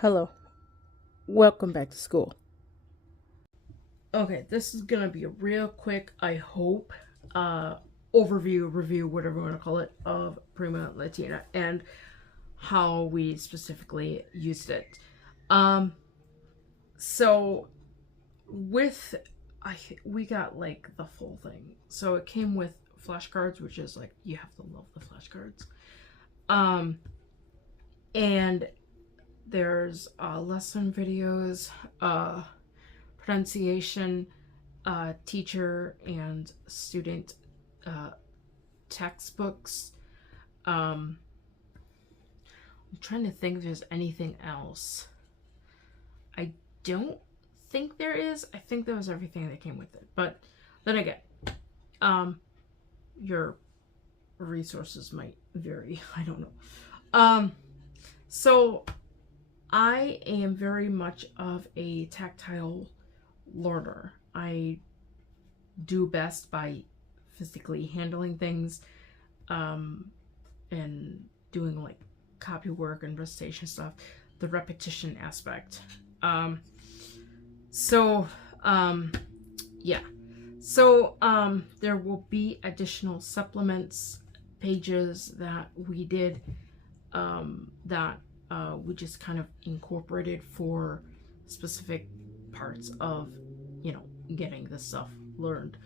Hello, welcome back to school. Okay, this is gonna be a real quick, I hope, overview, review, whatever you want to call it, of Prima Latina and how we specifically used it. Um, so with we got like the full thing. So it came with flashcards, which is like you have to love the flashcards. Um, and there's lesson videos, pronunciation, teacher and student textbooks. I'm trying to think if there's anything else. I don't think there is. I think that was everything that came with it. But then again, your resources might vary. I don't know. So I am very much of a tactile learner. I do best by physically handling things, and doing like copy work and recitation stuff, the repetition aspect. So yeah. So there will be additional supplements pages that we did, that we just kind of incorporated for specific parts of, getting this stuff learned.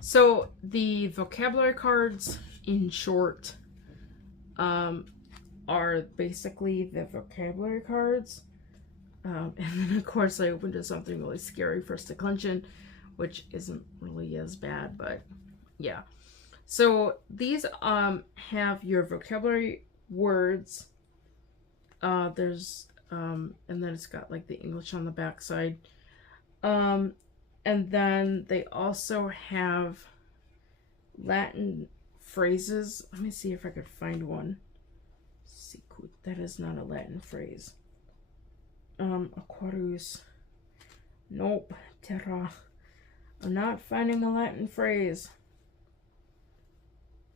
So the vocabulary cards, in short, are basically the vocabulary cards. And then of course I opened to something really scary for declension, which isn't really as bad, but yeah. So these have your vocabulary words. There's and then it's got like the English on the back side. And then they also have Latin phrases. Let me see if I could find one. Sicut. That is not a Latin phrase. Aquarius. Nope. Terra. I'm not finding a Latin phrase.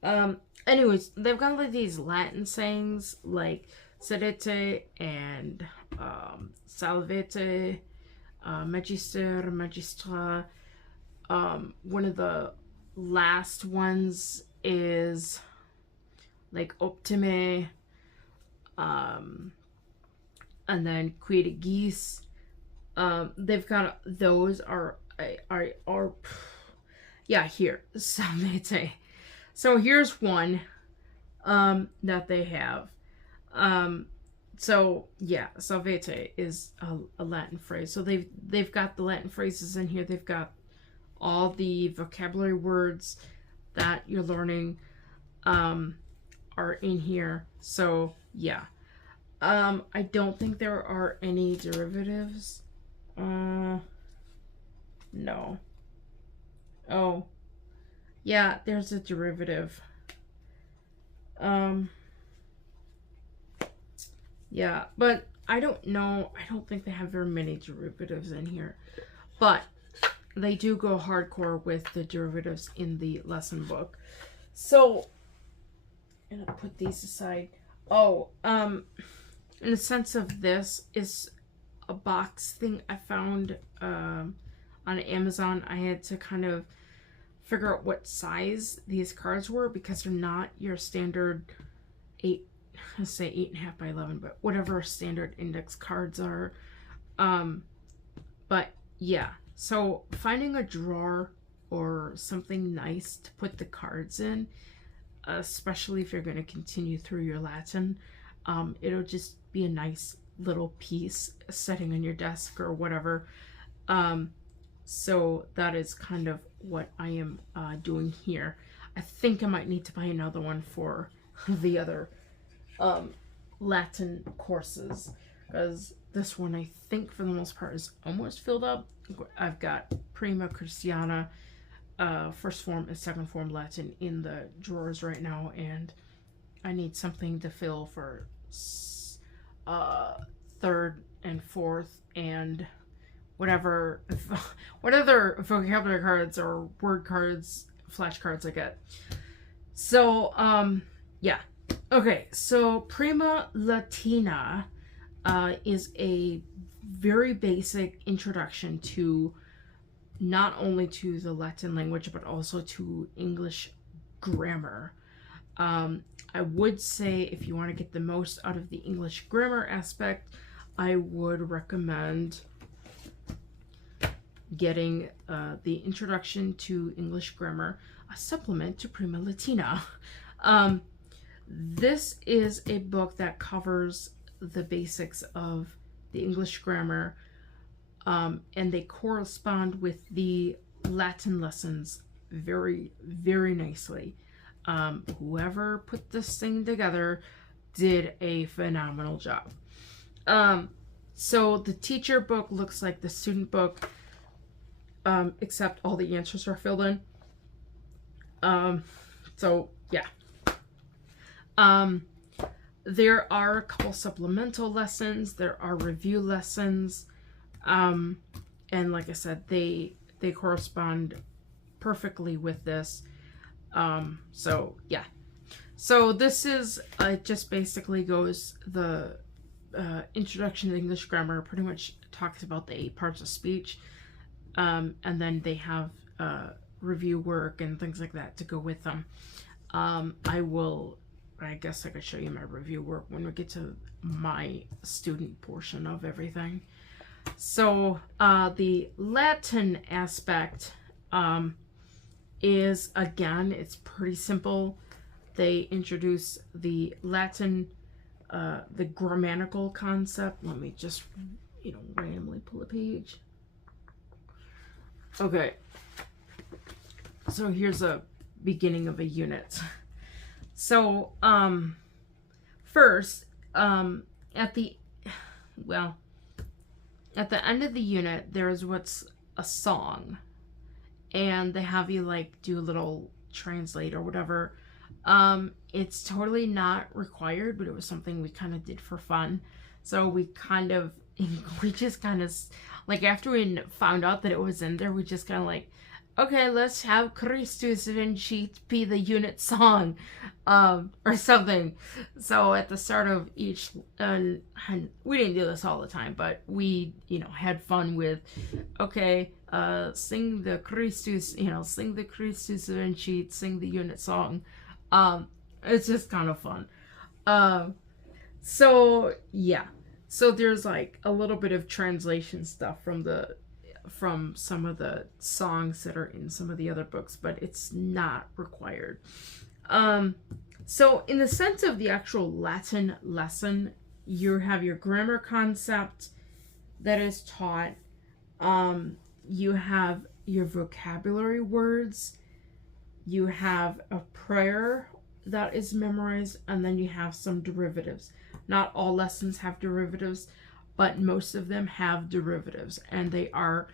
Anyways, they've got like these Latin sayings like sedete and salvete, magister, magistra. One of the last ones is like optime, and then quid geese. They've got those are yeah, here salvete. So here's one that they have. So yeah, salvete is a Latin phrase. So they've got the Latin phrases in here. They've got all the vocabulary words that you're learning are in here. So yeah. I don't think there are any derivatives. No. Oh. Yeah, there's a derivative. Yeah, but I don't know. I don't think they have very many derivatives in here. But they do go hardcore with the derivatives in the lesson book. So, I'm gonna put these aside. Oh, in the sense of this is a box thing I found on Amazon. I had to kind of figure out what size these cards were because they're not your standard 8.5 by 11, but whatever standard index cards are. But yeah, so finding a drawer or something nice to put the cards in, especially if you're going to continue through your Latin, it'll just be a nice little piece sitting on your desk or whatever. So that is kind of what I am doing here. I think I might need to buy another one for the other Latin courses, because this one I think for the most part is almost filled up. I've got Prima, Christiana, first form and second form Latin in the drawers right now, and I need something to fill for third and fourth and whatever what other vocabulary cards or word cards, flashcards I get. So yeah. Okay, so Prima Latina is a very basic introduction to not only to the Latin language, but also to English grammar. I would say if you want to get the most out of the English grammar aspect, I would recommend getting the Introduction to English Grammar, a supplement to Prima Latina. This is a book that covers the basics of the English grammar, and they correspond with the Latin lessons very, very nicely. Whoever put this thing together did a phenomenal job. So the teacher book looks like the student book, except all the answers are filled in. So yeah. There are a couple supplemental lessons. There are review lessons. And like I said, they correspond perfectly with this. So yeah. So this is, it just basically goes, the Introduction to English Grammar pretty much talks about the 8 parts of speech. And then they have review work and things like that to go with them. I guess I could show you my review work when we get to my student portion of everything. So the Latin aspect is, again, it's pretty simple. They introduce the Latin, the grammatical concept. Let me just, randomly pull a page. Okay. So here's a beginning of a unit. So, first, at the end of the unit, there's what's a song, and they have you do a little translate or whatever. It's totally not required, but it was something we kind of did for fun. So we just kind of, after we found out that it was in there, we just kind of okay, let's have Christus Vincit be the unit song, or something. So at the start of each, and we didn't do this all the time, but we, had fun with, okay, sing the Christus, sing the Christus Vincit, sing the unit song. It's just kind of fun. So yeah, so there's a little bit of translation stuff from some of the songs that are in some of the other books, but it's not required. So in the sense of the actual Latin lesson, you have your grammar concept that is taught. You have your vocabulary words. You have a prayer that is memorized, and then you have some derivatives. Not all lessons have derivatives, but most of them have derivatives, and they are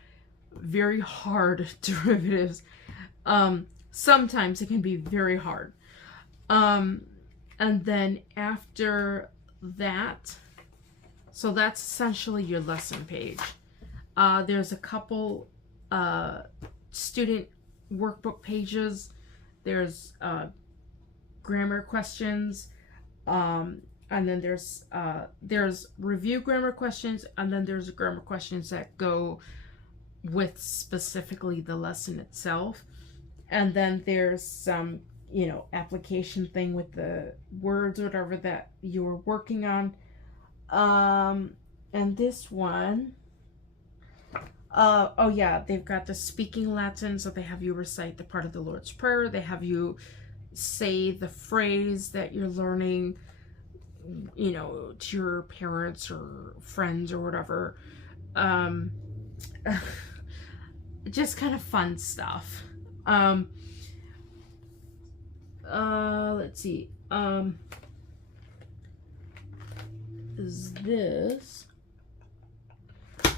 very hard derivatives. Sometimes it can be very hard. And then after that, so that's essentially your lesson page. There's a couple student workbook pages. There's grammar questions, and then there's review grammar questions, and then there's grammar questions that go with specifically the lesson itself. And then there's some, application thing with the words or whatever that you were working on. And this one, oh yeah, they've got the speaking Latin, so they have you recite the part of the Lord's Prayer. They have you say the phrase that you're learning, to your parents or friends or whatever. Just kind of fun stuff. Let's see. Is this?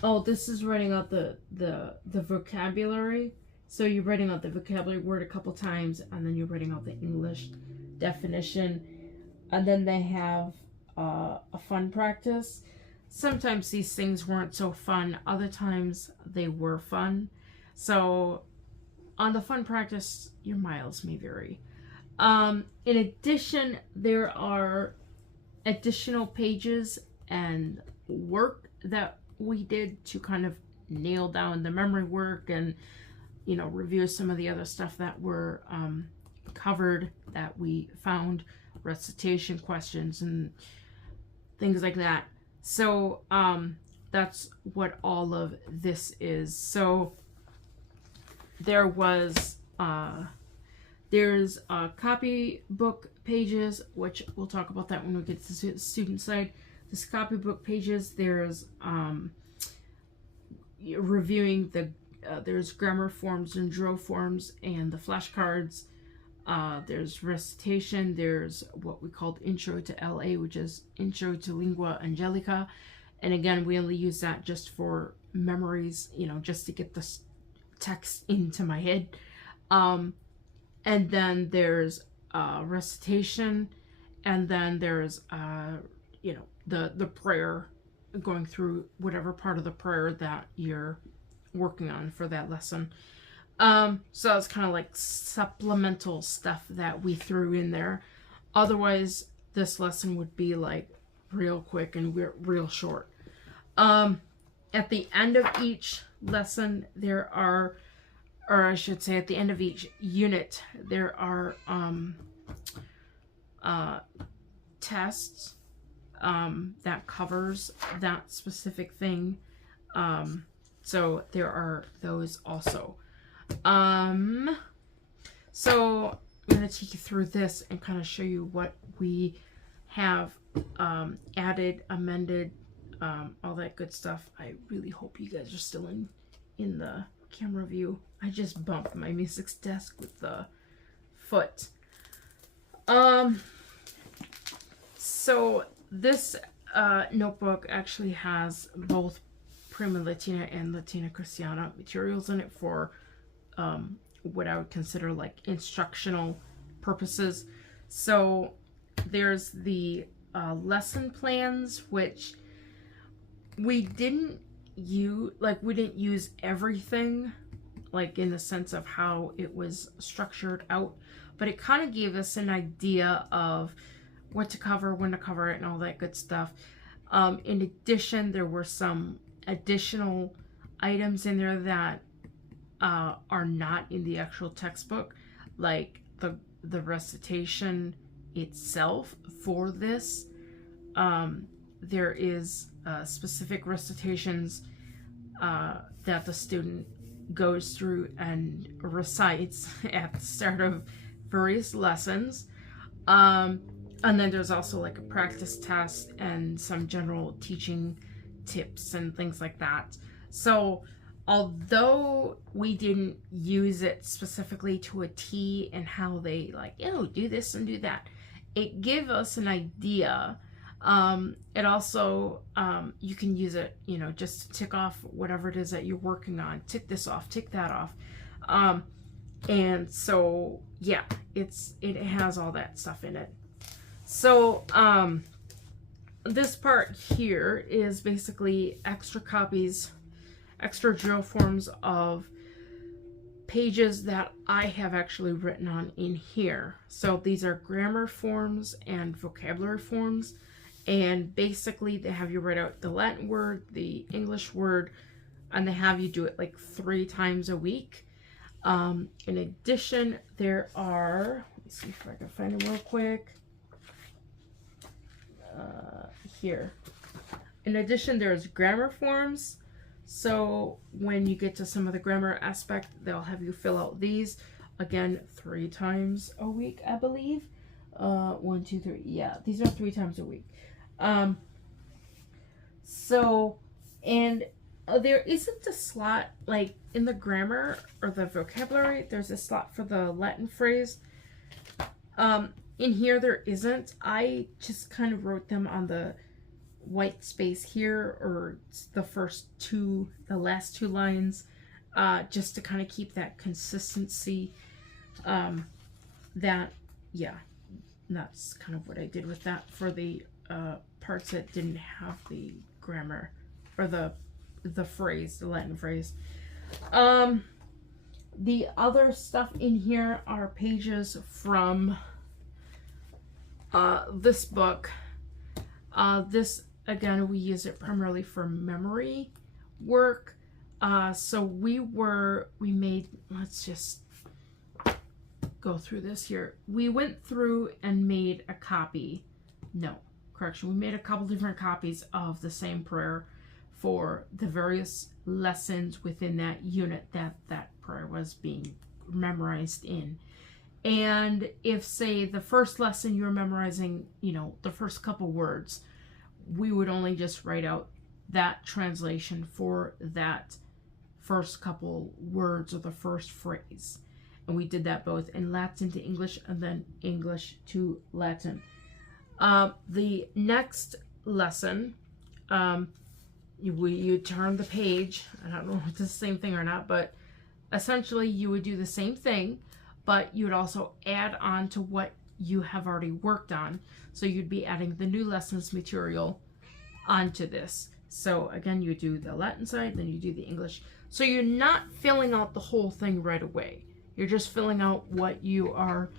Oh, this is writing out the vocabulary. So you're writing out the vocabulary word a couple times, and then you're writing out the English definition. And then they have a fun practice. Sometimes these things weren't so fun. Other times they were fun. So on the fun practice, your miles may vary. In addition, there are additional pages and work that we did to kind of nail down the memory work and, you know, review some of the other stuff that were covered that we found, recitation questions and things like that. So that's what all of this is. So there was there's copybook pages, which we'll talk about that when we get to the student side. This copybook pages, there's reviewing the there's grammar forms and drill forms and the flashcards. There's recitation. There's what we called Intro to LA, which is Intro to Lingua Angelica. And again, we only use that just for memories, you know, just to get the text into my head. And then there's recitation, and then there's you know, the prayer, going through whatever part of the prayer that you're working on for that lesson. So it's kind of like supplemental stuff that we threw in there. Otherwise, this lesson would be like real quick and real short. At the end of each lesson, there are, or I should say at the end of each unit, there are tests that covers that specific thing. So there are those also. So I'm going to take you through this and kind of show you what we have added, amended, all that good stuff. I really hope you guys are still in the camera view. I just bumped my music's desk with the foot. So this notebook actually has both Prima Latina and Latina Cristiana materials in it for what I would consider like instructional purposes. So there's the lesson plans, which we didn't use everything, like in the sense of how it was structured out, but it kind of gave us an idea of what to cover, when to cover it, and all that good stuff. In addition, there were some additional items in there that are not in the actual textbook, like the recitation itself for this. There is specific recitations that the student goes through and recites at the start of various lessons. And then there's also like a practice test and some general teaching tips and things like that. So although we didn't use it specifically to a T and how they like, oh, do this and do that, it gave us an idea. It also, you can use it, you know, just to tick off whatever it is that you're working on. Tick this off, tick that off. And so, yeah, it has all that stuff in it. So, this part here is basically extra copies, extra drill forms of pages that I have actually written on in here. So these are grammar forms and vocabulary forms. And basically they have you write out the Latin word, the English word, and they have you do it like 3 times a week. In addition, there are, let me see if I can find them real quick. Here. In addition, there's grammar forms. So when you get to some of the grammar aspect, they'll have you fill out these again 3 times a week, I believe. 1, 2, 3. Yeah, these are 3 times a week. So, and there isn't a slot like in the grammar or the vocabulary. There's a slot for the Latin phrase. In here there isn't. I just kind of wrote them on the white space here, or the last 2 lines, just to kind of keep that consistency. That's kind of what I did with that for the parts that didn't have the grammar or the phrase, the Latin phrase. The other stuff in here are pages from this book. This again, we use it primarily for memory work. So we made, let's just go through this here. We went through and made a copy. No, correction. We made a couple different copies of the same prayer for the various lessons within that unit that prayer was being memorized in. And if, say, the first lesson you're memorizing, the first couple words, we would only just write out that translation for that first couple words or the first phrase. And we did that both in Latin to English and then English to Latin. The next lesson, you turn the page. I don't know if it's the same thing or not, but essentially you would do the same thing, but you would also add on to what you have already worked on. So you'd be adding the new lessons material onto this. So again, you do the Latin side, then you do the English. So you're not filling out the whole thing right away. You're just filling out what you are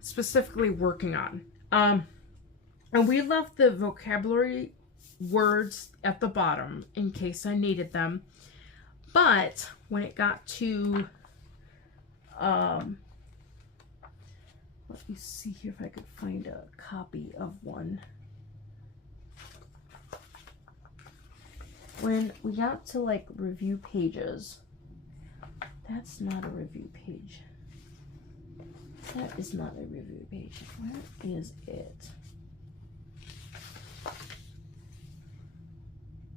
specifically working on. And we left the vocabulary words at the bottom in case I needed them. But when it got to, let me see here if I could find a copy of one. When we got to like review pages, that's not a review page. That is not a review page. Where is it?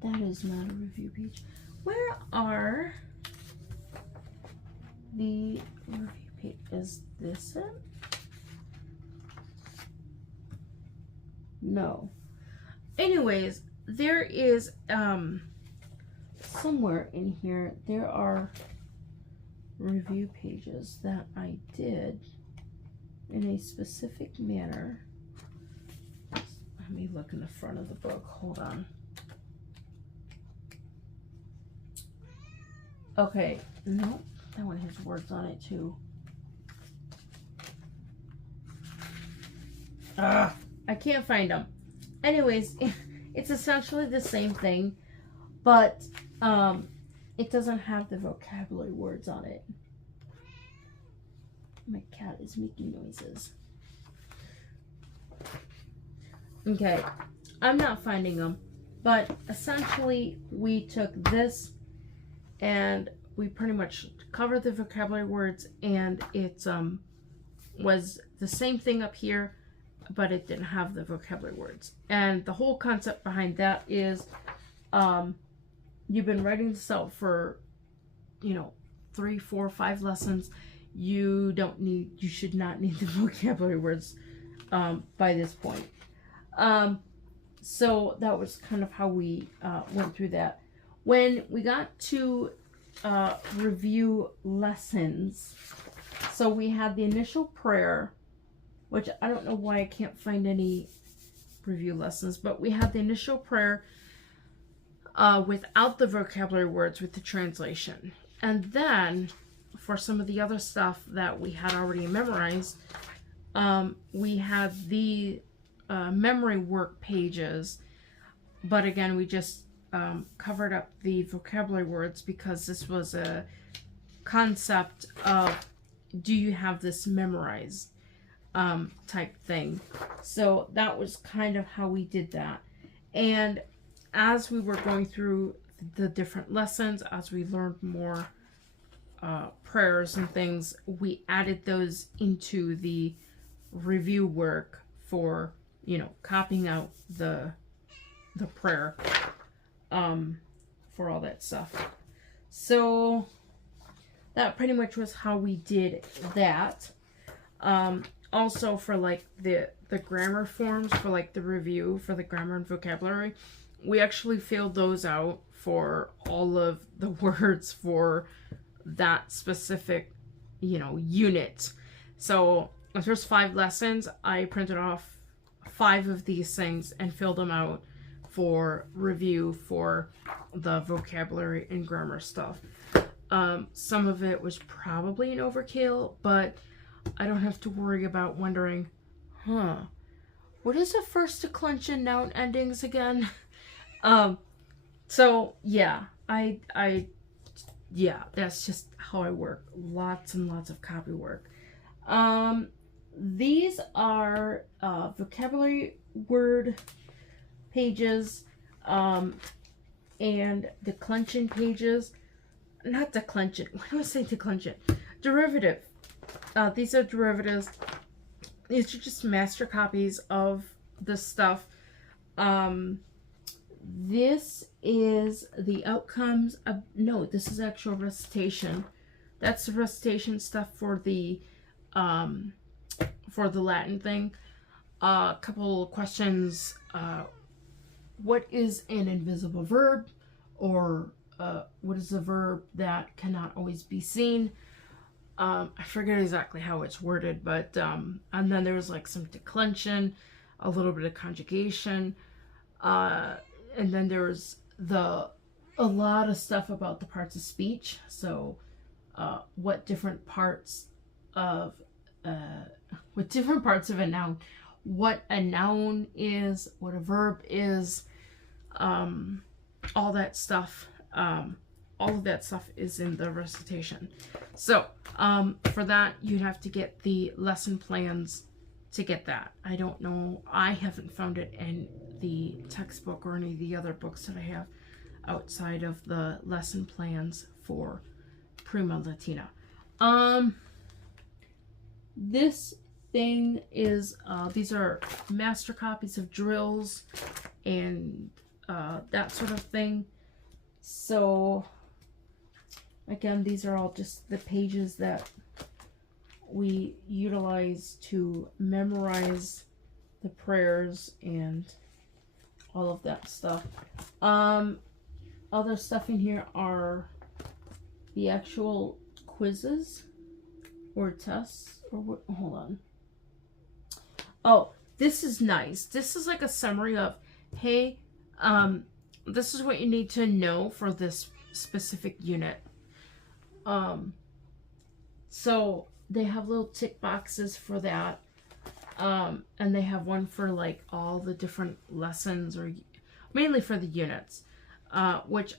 That is not a review page. Where are the review page? Is this it? No. Anyways, there is somewhere in here there are review pages that I did in a specific manner. Let me look in the front of the book. Hold on. Okay, no, that one has words on it too. I can't find them. Anyways, it's essentially the same thing, but it doesn't have the vocabulary words on it. My cat is making noises. Okay, I'm not finding them, but essentially we took this and we pretty much covered the vocabulary words, and it was the same thing up here, but it didn't have the vocabulary words. And the whole concept behind that is you've been writing this out for 3, 4, 5 lessons. You should not need the vocabulary words by this point. So that was kind of how we went through that. When we got to review lessons, so we had the initial prayer, which I don't know why I can't find any review lessons, but we had the initial prayer without the vocabulary words with the translation. And then for some of the other stuff that we had already memorized, we had the memory work pages, but again, we just covered up the vocabulary words because this was a concept of, do you have this memorized type thing. So that was kind of how we did that. And as we were going through the different lessons, as we learned more prayers and things, we added those into the review work for copying out the prayer for all that stuff. So that pretty much was how we did that. Also for like the grammar forms for like the review for the grammar and vocabulary, we actually filled those out for all of the words for that specific unit. So if there's 5 lessons, I printed off 5 of these things and filled them out for review for the vocabulary and grammar stuff. Some of it was probably an overkill, but I don't have to worry about wondering, what is the first declension noun endings again? Um, so yeah, yeah, that's just how I work. Lots and lots of copy work. Um, these are vocabulary word pages, and declension pages. Not declension. Why do I say declension? Derivative. These are derivatives. These are just master copies of the stuff. This is the outcomes of, no, this is actual recitation. That's the recitation stuff for the Latin thing. A couple questions. What is an invisible verb? Or what is a verb that cannot always be seen? I forget exactly how it's worded, but and then there was like some declension, a little bit of conjugation, and then there was a lot of stuff about the parts of speech. So what different parts of a noun, what a noun is, what a verb is, all that stuff. All of that stuff is in the recitation. So for that, you'd have to get the lesson plans to get that. I don't know. I haven't found it in the textbook or any of the other books that I have outside of the lesson plans for Prima Latina. This thing is, these are master copies of drills and that sort of thing. So again, these are all just the pages that we utilize to memorize the prayers and all of that stuff. Other stuff in here are the actual quizzes or tests or what, hold on. Oh, this is nice. This is like a summary of, hey, this is what you need to know for this specific unit. So they have little tick boxes for that. And they have one for like all the different lessons, or mainly for the units, which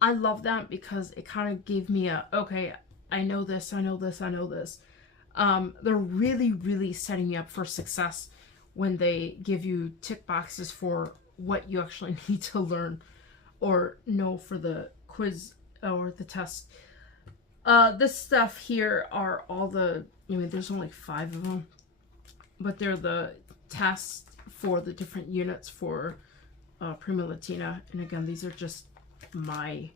I love that because it kind of gave me a, okay, I know this, I know this, I know this. They're really, really setting you up for success when they give you tick boxes for what you actually need to learn or know for the quiz or the test. This stuff here are all the, I mean, there's only 5 of them, but they're the tests for the different units for Prima Latina. And again, these are just my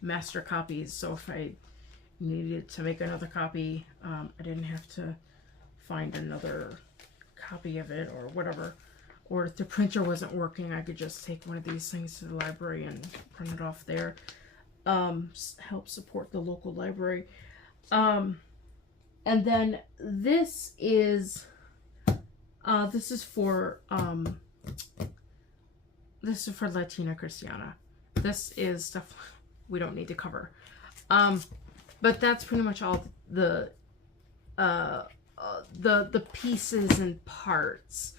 master copies. So if I needed to make another copy, I didn't have to find another copy of it or whatever. Or if the printer wasn't working, I could just take one of these things to the library and print it off there. Help support the local library. And then this is for Latina Cristiana. This is stuff we don't need to cover. But that's pretty much all the pieces and parts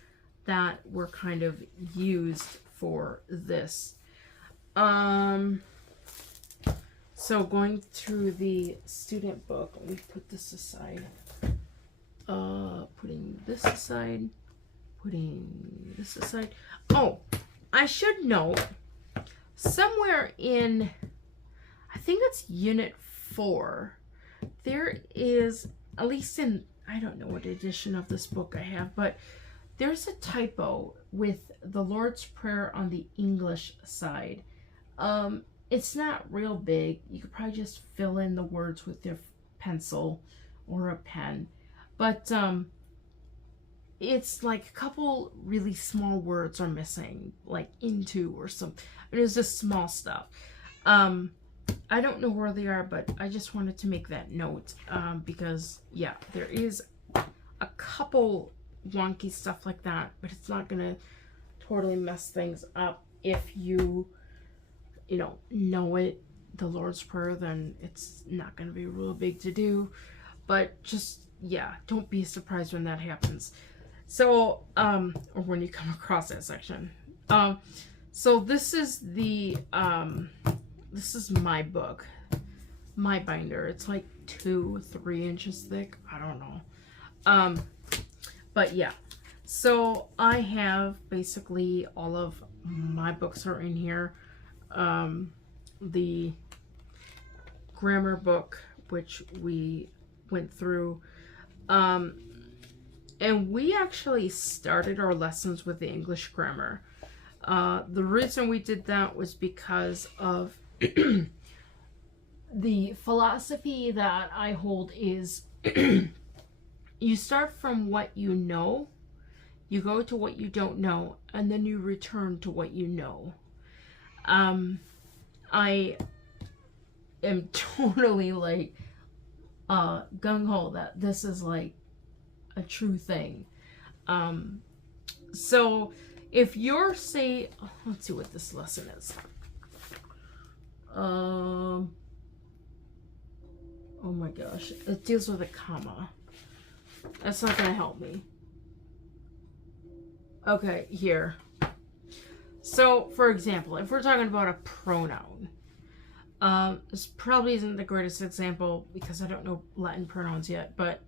that were kind of used for this. So going through the student book, let me put this aside. Putting this aside. Putting this aside. Oh, I should note, somewhere in, I think it's Unit 4, there is, at least in, I don't know what edition of this book I have, but there's a typo with the Lord's Prayer on the English side. It's not real big. You could probably just fill in the words with your pencil or a pen. But it's like a couple really small words are missing, like into or something. It is just small stuff. I don't know where they are, but I just wanted to make that note because, yeah, there is a couple wonky stuff like that, but it's not going to totally mess things up if you know it, the Lord's Prayer, then it's not going to be real big to do. But just, yeah, don't be surprised when that happens. So, or when you come across that section. So this is this is my book, my binder. It's like 2-3 inches thick. I don't know. But yeah. So I have basically all of my books are in here. The grammar book, which we went through. And we actually started our lessons with the English grammar. The reason we did that was because of the philosophy that I hold is you start from what you know, you go to what you don't know, and then you return to what you know. I am totally like gung-ho that this is like a true thing. So if you're say, let's see what this lesson is. Oh my gosh, it deals with a comma. That's not gonna help me. Okay, here. So for example, if we're talking about a pronoun, this probably isn't the greatest example because I don't know Latin pronouns yet, but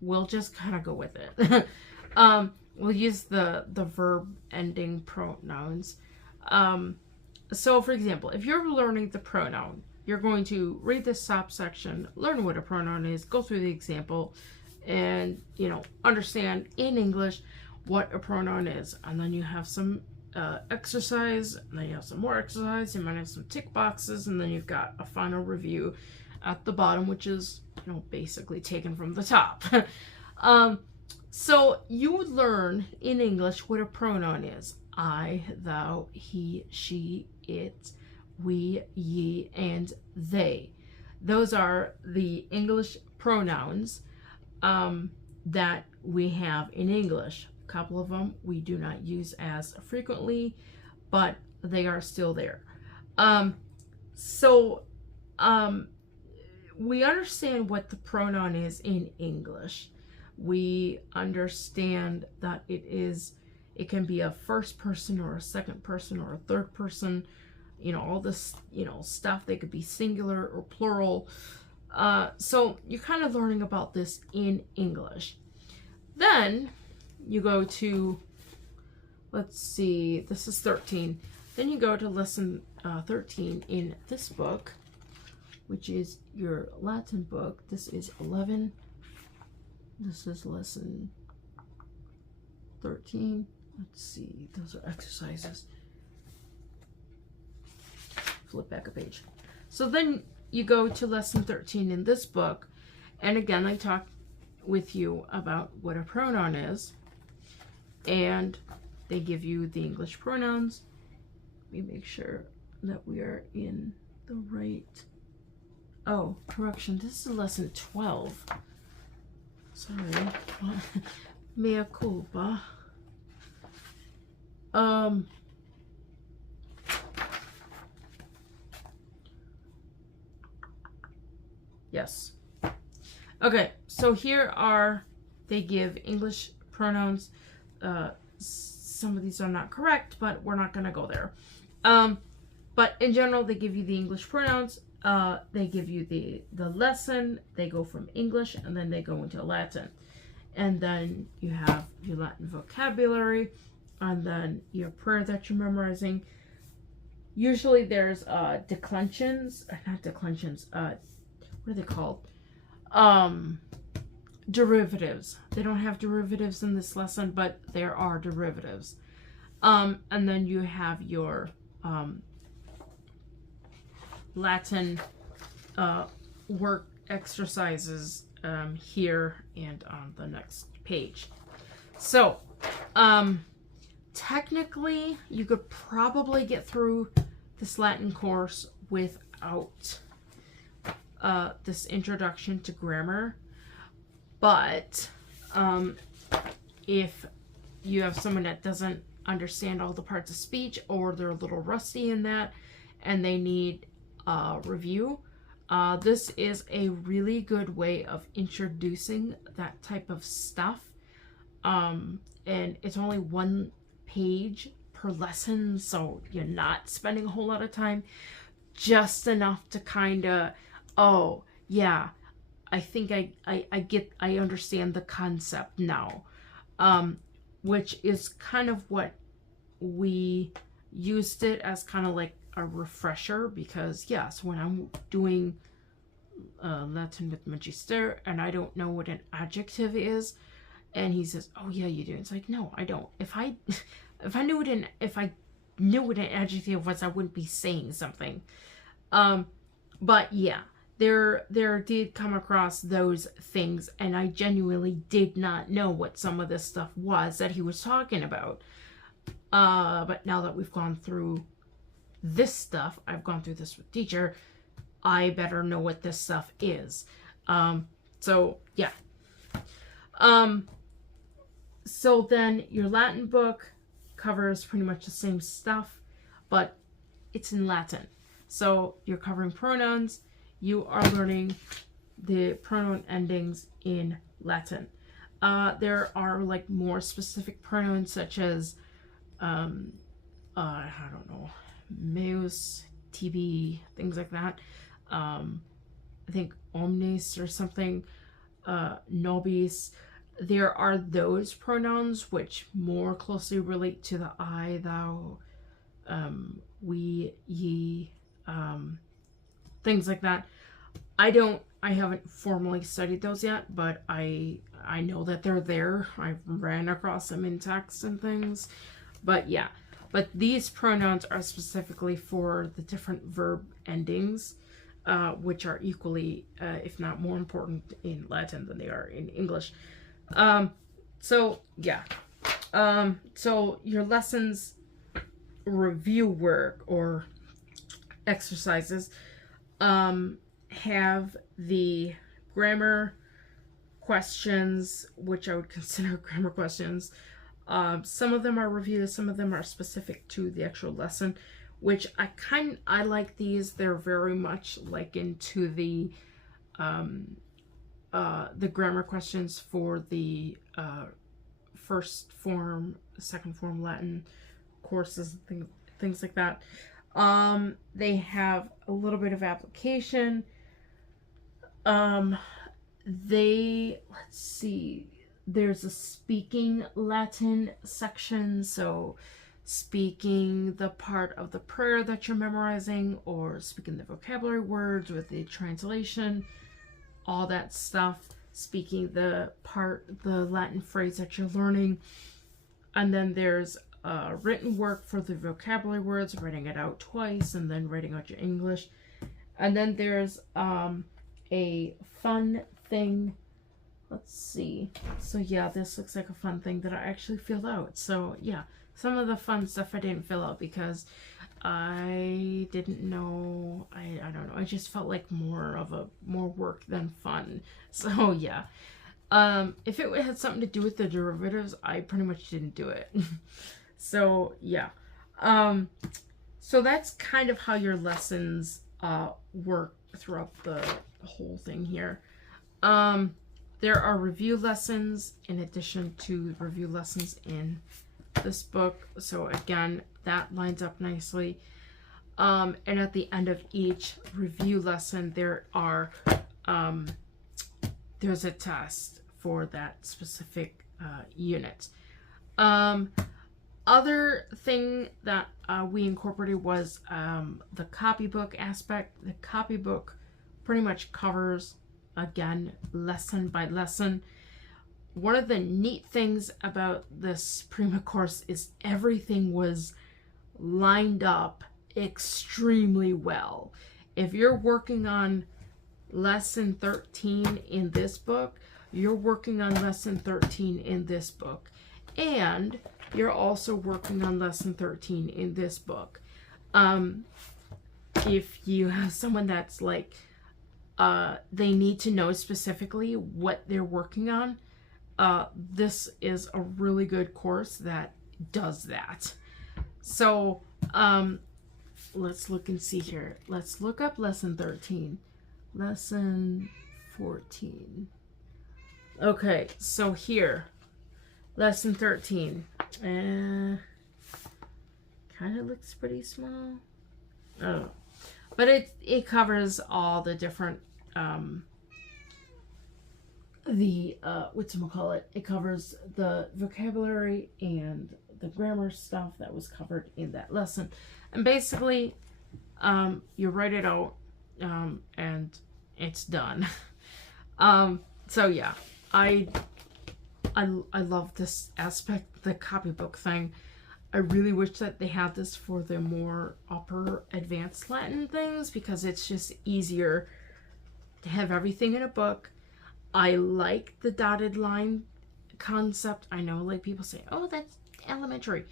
we'll just kind of go with it. We'll use the verb ending pronouns. So for example, if you're learning the pronoun, you're going to read the stop section, learn what a pronoun is, go through the example, and, you know, understand in English what a pronoun is. And then you have some exercise, and then you have some more exercise, you might have some tick boxes, and then you've got a final review at the bottom, which is, you know, basically taken from the top. So you would learn in English what a pronoun is. I, thou, he, she, it, we, ye, and they. Those are the English pronouns that we have in English. A couple of them we do not use as frequently, but they are still there. We understand what the pronoun is in English. We understand that it can be a first person or a second person or a third person, you know, all this, you know, stuff. They could be singular or plural. So you're kind of learning about this in English. Then you go to, let's see, this is 13. Then you go to lesson 13 in this book, which is your Latin book. This is 11. This is lesson 13. Let's see, those are exercises. Flip back a page. So then you go to lesson 13 in this book, and again I talk with you about what a pronoun is, and they give you the English pronouns. Let me make sure that we are in the right. Oh, correction, this is lesson 12. Sorry. Mea culpa. Yes. Okay, so here are, they give English pronouns. Some of these are not correct, but we're not going to go there. But in general, they give you the English pronouns. They give you the lesson. They go from English and then they go into Latin. And then you have your Latin vocabulary and then your prayer that you're memorizing. Usually there's declensions, or not declensions, what are they called? Derivatives. They don't have derivatives in this lesson, but there are derivatives. And then you have your Latin work exercises here and on the next page. So technically you could probably get through this Latin course without this introduction to grammar, but if you have someone that doesn't understand all the parts of speech, or they're a little rusty in that and they need review, this is a really good way of introducing that type of stuff, and it's only one page per lesson, so you're not spending a whole lot of time. Just enough to kind of, oh, yeah, I think I understand the concept now. Which is kind of what we used it as, kind of like a refresher, because yes, when I'm doing Latin with Magister and I don't know what an adjective is, and he says, "Oh yeah, you do." It's like, no, I don't. If I knew what an adjective was, I wouldn't be saying something. But yeah, there did come across those things, and I genuinely did not know what some of this stuff was that he was talking about. But now that we've gone through this stuff, I've gone through this with teacher, I better know what this stuff is. So yeah. So then your Latin book covers pretty much the same stuff, but it's in Latin. So you're covering pronouns. You are learning the pronoun endings in Latin. There are like more specific pronouns such as, I don't know, meus, tibi, things like that. I think omnis or something, nobis. There are those pronouns which more closely relate to the I, thou, we, ye, things like that. I haven't formally studied those yet, but I know that they're there. I've ran across them in text and things. But yeah, but these pronouns are specifically for the different verb endings, which are equally, if not more important in Latin than they are in English. So yeah. So your lessons review work or exercises have the grammar questions, which I would consider grammar questions. Some of them are reviews, some of them are specific to the actual lesson, which I like these. They're very much like into the grammar questions for the first form, second form Latin courses, things like that. They have a little bit of application. Let's see, there's a speaking Latin section, so speaking the part of the prayer that you're memorizing, or speaking the vocabulary words with the translation, all that stuff, speaking the Latin phrase that you're learning. And then there's written work for the vocabulary words, writing it out twice, and then writing out your English. And then there's a fun thing. Let's see. So yeah, this looks like a fun thing that I actually filled out. So yeah, some of the fun stuff I didn't fill out because I didn't know. I don't know. I just felt like more work than fun. So yeah. If it had something to do with the derivatives, I pretty much didn't do it. So yeah. So that's kind of how your lessons work throughout the whole thing here. There are review lessons in addition to review lessons in this book. So again, that lines up nicely. And at the end of each review lesson, there's a test for that specific unit. Other thing that we incorporated was the copybook aspect. The copybook pretty much covers, again, lesson by lesson. One of the neat things about this Prima course is everything was lined up extremely well. If you're working on lesson 13 in this book, you're working on lesson 13 in this book. And you're also working on lesson 13 in this book. If you have someone that's like, they need to know specifically what they're working on, this is a really good course that does that. So, let's look and see here. Let's look up lesson 13. Lesson 14. Okay, so here, lesson 13. kind of looks pretty small. I don't know. But it covers all the different whatchamacallit, it covers the vocabulary and the grammar stuff that was covered in that lesson. And basically, you write it out, and it's done. So yeah, I love this aspect, the copybook thing. I really wish that they had this for the more upper advanced Latin things, because it's just easier to have everything in a book. I like the dotted line concept. I know, like, people say, oh, that's elementary.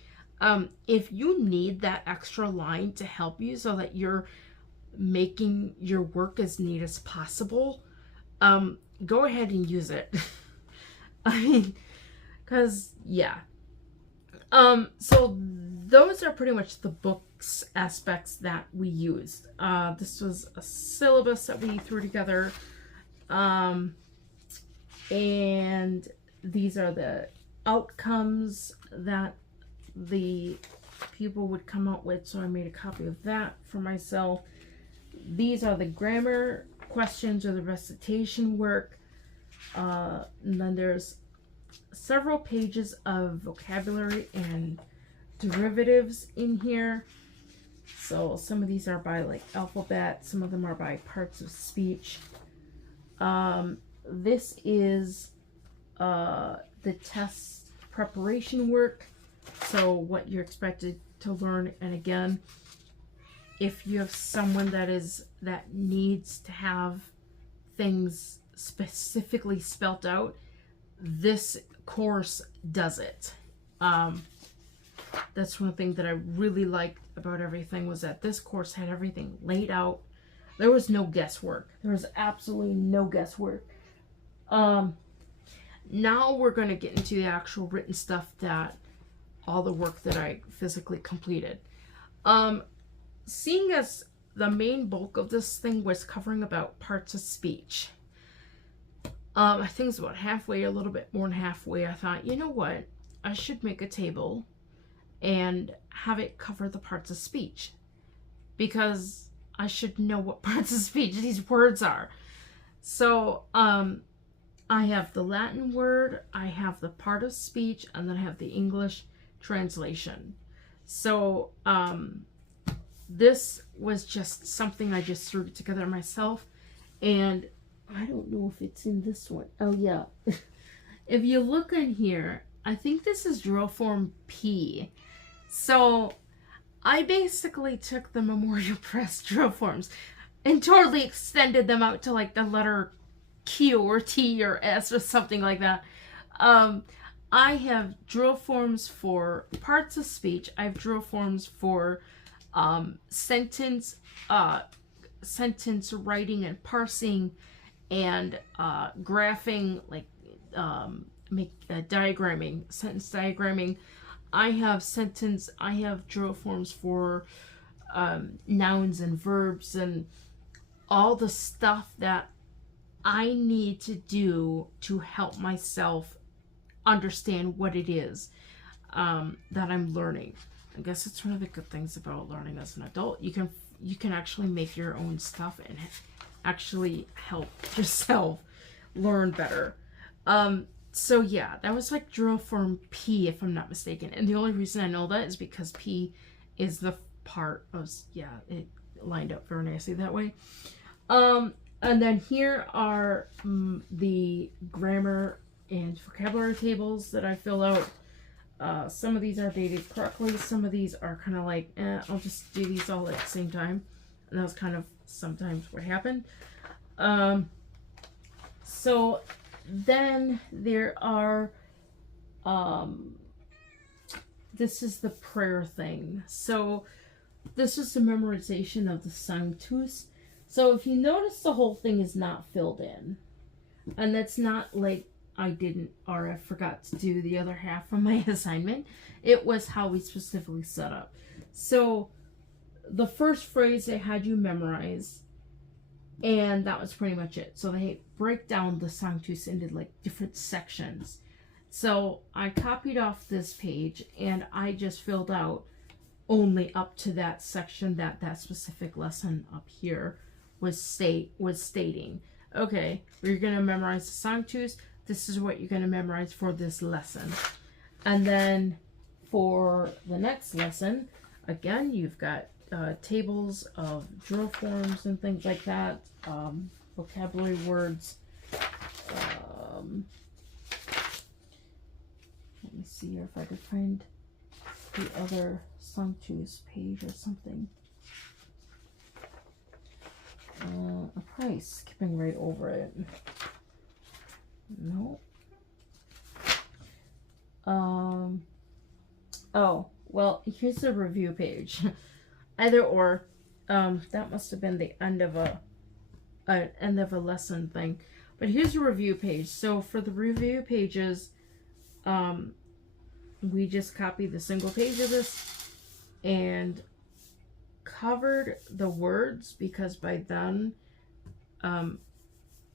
If you need that extra line to help you so that you're making your work as neat as possible, go ahead and use it. I mean, because, yeah. So those are pretty much the books aspects that we used. This was a syllabus that we threw together. And these are the outcomes that the people would come out with. So I made a copy of that for myself. These are the grammar questions or the recitation work. And then there's several pages of vocabulary and derivatives in here. So some of these are by like alphabet, some of them are by parts of speech. This is the test preparation work, so what you're expected to learn. And again, if you have someone that needs to have things specifically spelt out, this course does it. That's one thing that I really liked about everything, was that this course had everything laid out. There was no guesswork. There was absolutely no guesswork. Now we're going to get into the actual written stuff, that all the work that I physically completed. Seeing as the main bulk of this thing was covering about parts of speech, I think it's about halfway, a little bit more than halfway, I thought, you know what, I should make a table and have it cover the parts of speech, because I should know what parts of speech these words are. So I have the Latin word, I have the part of speech, and then I have the English translation. So this was just something I just threw together myself, and I don't know if it's in this one. Oh yeah. If you look in here, I think this is drill form P. So I basically took the Memorial Press drill forms and totally extended them out to like the letter Q or T or S or something like that. I have drill forms for parts of speech. I have drill forms for sentence writing and parsing, and graphing, like diagramming, sentence diagramming. I have drill forms for nouns and verbs and all the stuff that I need to do to help myself understand what it is that I'm learning. I guess it's one of the good things about learning as an adult. You can actually make your own stuff and actually help yourself learn better. So yeah, that was like drill form P, if I'm not mistaken. And the only reason I know that is because P is the part of, yeah, it lined up very nicely that way. And then here are the grammar and vocabulary tables that I fill out. Some of these are dated correctly. Some of these are kind of like, I'll just do these all at the same time. And that was kind of sometimes what happened. So then there are, this is the prayer thing. So this is the memorization of the Sanctus. So if you notice, the whole thing is not filled in. And that's not like I didn't, or I forgot to do the other half of my assignment. It was how we specifically set up. So the first phrase they had you memorize, and that was pretty much it. So they break down the Sanctus into like different sections. So I copied off this page and I just filled out only up to that section that specific lesson up here was stating. Okay, we're going to memorize the sanctus. This is what you're going to memorize for this lesson. And then for the next lesson, again, you've got tables of drill forms and things like that, vocabulary words. Let me see here if I could find the other sanctus page or something. I'm probably skipping right over it. No. Oh, well, here's the review page. Either or, that must have been the end of a lesson thing. But here's the review page. So for the review pages, we just copied the single page of this and covered the words, because by then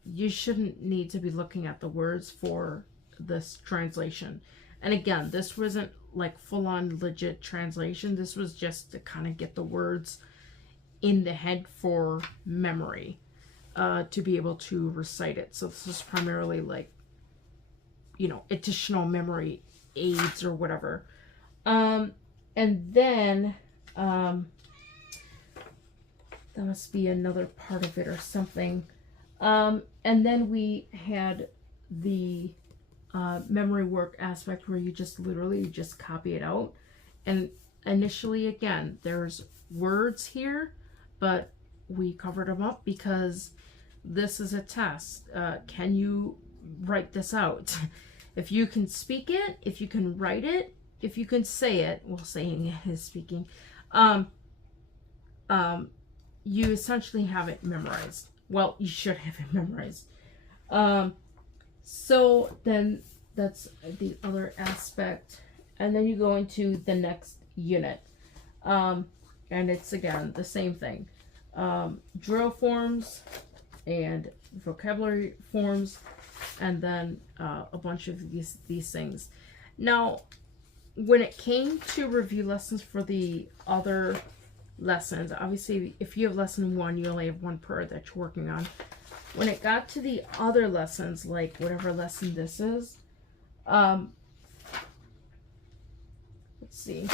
you shouldn't need to be looking at the words for this translation. And again, this wasn't like full-on legit translation. This was just to kind of get the words in the head for memory, to be able to recite it. So this is primarily like, you know, additional memory aids or whatever. And then that must be another part of it or something. And then we had the memory work aspect, where you just literally just copy it out. And initially, again, there's words here, but we covered them up because this is a test. Can you write this out? If you can speak it, if you can write it, if you can say it, well, saying it is speaking, you essentially have it memorized. Well, you should have it memorized. So then that's the other aspect. And then you go into the next unit. And it's, again, the same thing. Drill forms and vocabulary forms, and then a bunch of these things. Now, when it came to review lessons for the other lessons, obviously if you have lesson 1, you only have one prayer that you're working on. When it got to the other lessons, like whatever lesson this is, let's see,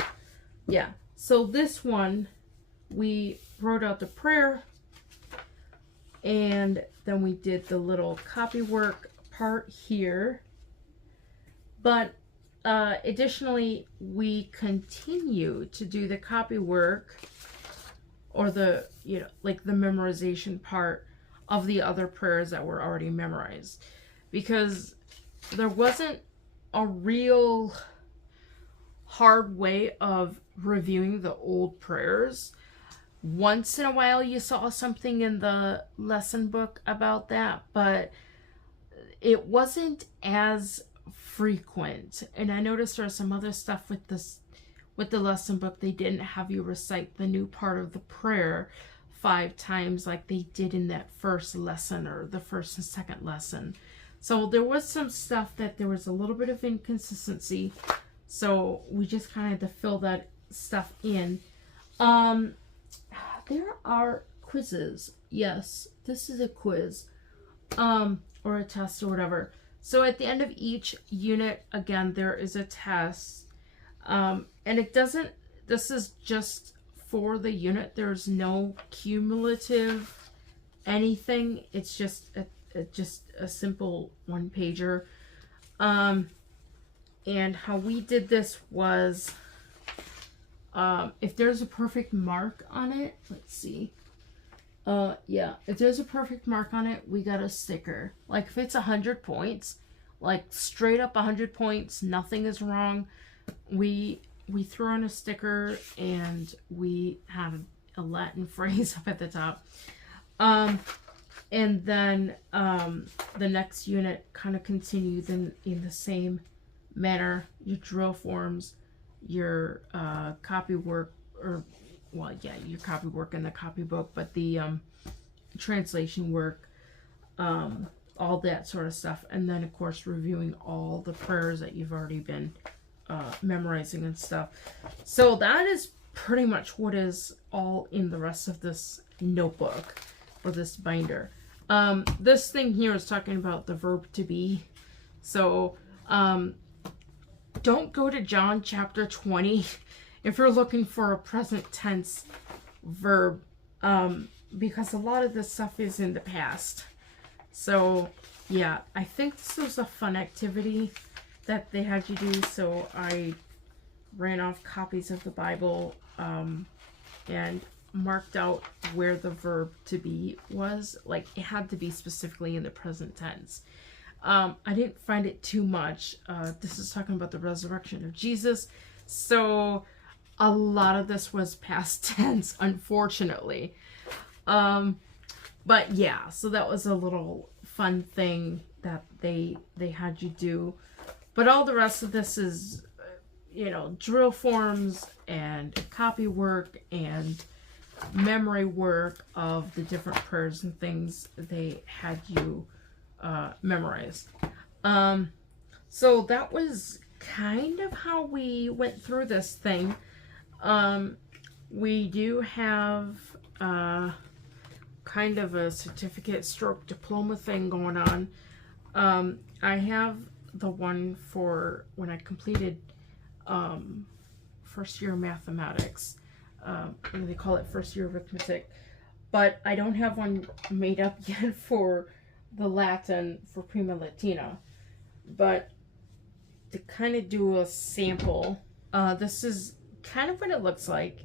yeah, so this one we wrote out the prayer, and then we did the little copy work part here. But additionally, we continue to do the copy work, or the, you know, like the memorization part of the other prayers that were already memorized, because there wasn't a real hard way of reviewing the old prayers. Once in a while you saw something in the lesson book about that, but it wasn't as frequent. And I noticed there was some other stuff with the lesson book. They didn't have you recite the new part of the prayer 5 times like they did in that first lesson, or the first and second lesson. So there was some stuff that there was a little bit of inconsistency. So we just kind of had to fill that stuff in. There are quizzes. Yes, this is a quiz, or a test or whatever. So at the end of each unit, again, there is a test. And it doesn't, this is just for the unit. There's no cumulative anything. It's just a simple 1-pager. And how we did this was, if there's a perfect mark on it, let's see. Yeah, if there's a perfect mark on it, we got a sticker. Like if it's 100 points, like straight up 100 points, nothing is wrong, we threw on a sticker, and we have a Latin phrase up at the top. And then the next unit kind of continued in the same manner. Your drill forms, your copy work, or, well, yeah, your copy work in the copybook, but the translation work, all that sort of stuff. And then, of course, reviewing all the prayers that you've already been memorizing and stuff. So that is pretty much what is all in the rest of this notebook or this binder. This thing here is talking about the verb to be. So don't go to John chapter 20 if you're looking for a present tense verb, because a lot of this stuff is in the past. So yeah, I think this was a fun activity that they had you do, so I ran off copies of the Bible and marked out where the verb to be was. Like, it had to be specifically in the present tense. I didn't find it too much. This is talking about the resurrection of Jesus, so a lot of this was past tense, unfortunately. But yeah, so that was a little fun thing that they had you do. But all the rest of this is, you know, drill forms and copy work and memory work of the different prayers and things they had you memorize. So that was kind of how we went through this thing. We do have kind of a certificate stroke diploma thing going on. I have the one for when I completed first year mathematics. They call it first year arithmetic, but I don't have one made up yet for the Latin for Prima Latina. But to kind of do a sample, this is kind of what it looks like.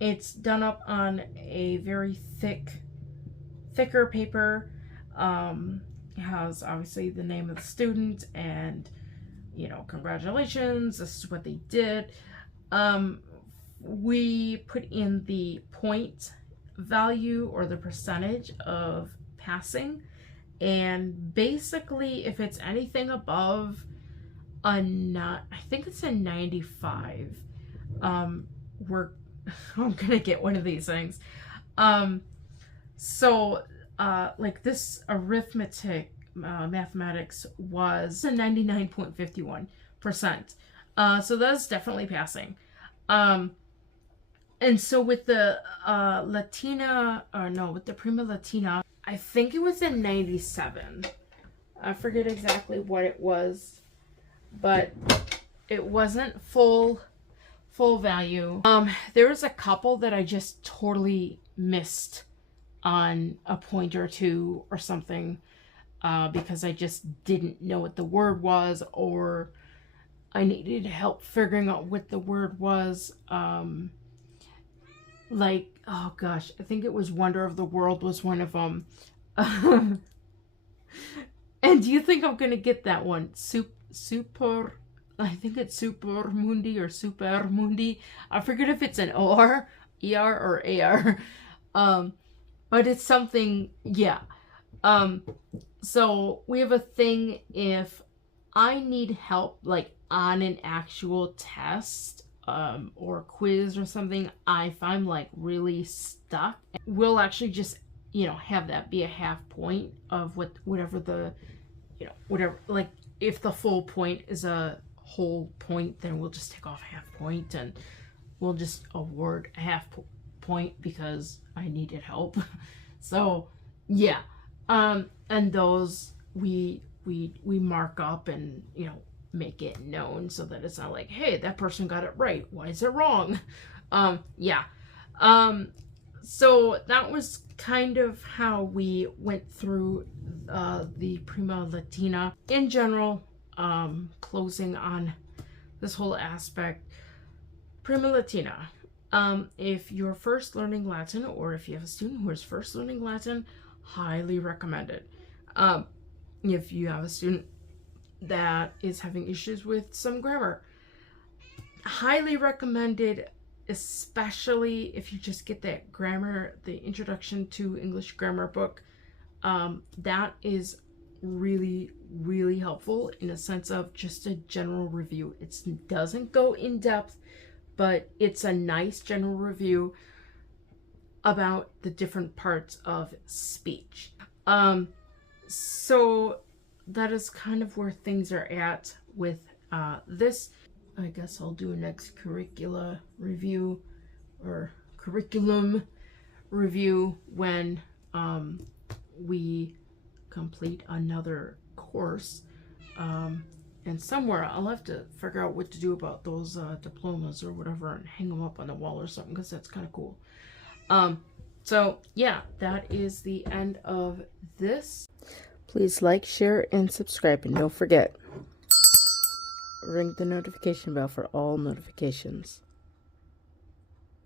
It's done up on a very thicker paper. It has obviously the name of the student and, you know, congratulations, this is what they did. We put in the point value or the percentage of passing, and basically if it's anything above I think it's a 95, we're I'm gonna get one of these things. So like this arithmetic mathematics was a 99.51%. So that's definitely passing. And so with the Latina, or no, with the Prima Latina, I think it was a 97. I forget exactly what it was, but it wasn't full value. There was a couple that I just totally missed on a point or two or something, because I just didn't know what the word was, or I needed help figuring out what the word was. Like, oh gosh, I think it was Wonder of the World was one of them. And do you think I'm gonna get that one? Super, I think it's Super Mundi or Super Mundi. I forget if it's an OR, ER, or AR. But it's something, yeah. So we have a thing if I need help, like on an actual test, or quiz or something, if I'm like really stuck, we'll actually just, you know, have that be a half point of whatever the, you know, whatever, like if the full point is a whole point, then we'll just take off a half point and we'll just award a half point because I needed help. So yeah, and those we mark up and, you know, make it known so that it's not like, hey, that person got it right, why is it wrong? Yeah. So that was kind of how we went through the Prima Latina in general. Closing on this whole aspect, Prima Latina. If you're first learning Latin, or if you have a student who is first learning Latin, highly recommend it. If you have a student that is having issues with some grammar, highly recommended, especially if you just get that grammar, the Introduction to English Grammar book. That is really, really helpful in a sense of just a general review. It doesn't go in depth, but it's a nice general review about the different parts of speech. So that is kind of where things are at with this. I guess I'll do next curriculum review when we complete another course. And somewhere I'll have to figure out what to do about those diplomas or whatever and hang them up on the wall or something, because that's kind of cool. So yeah, that is the end of this. Please like, share, and subscribe, and don't forget, ring the notification bell for all notifications.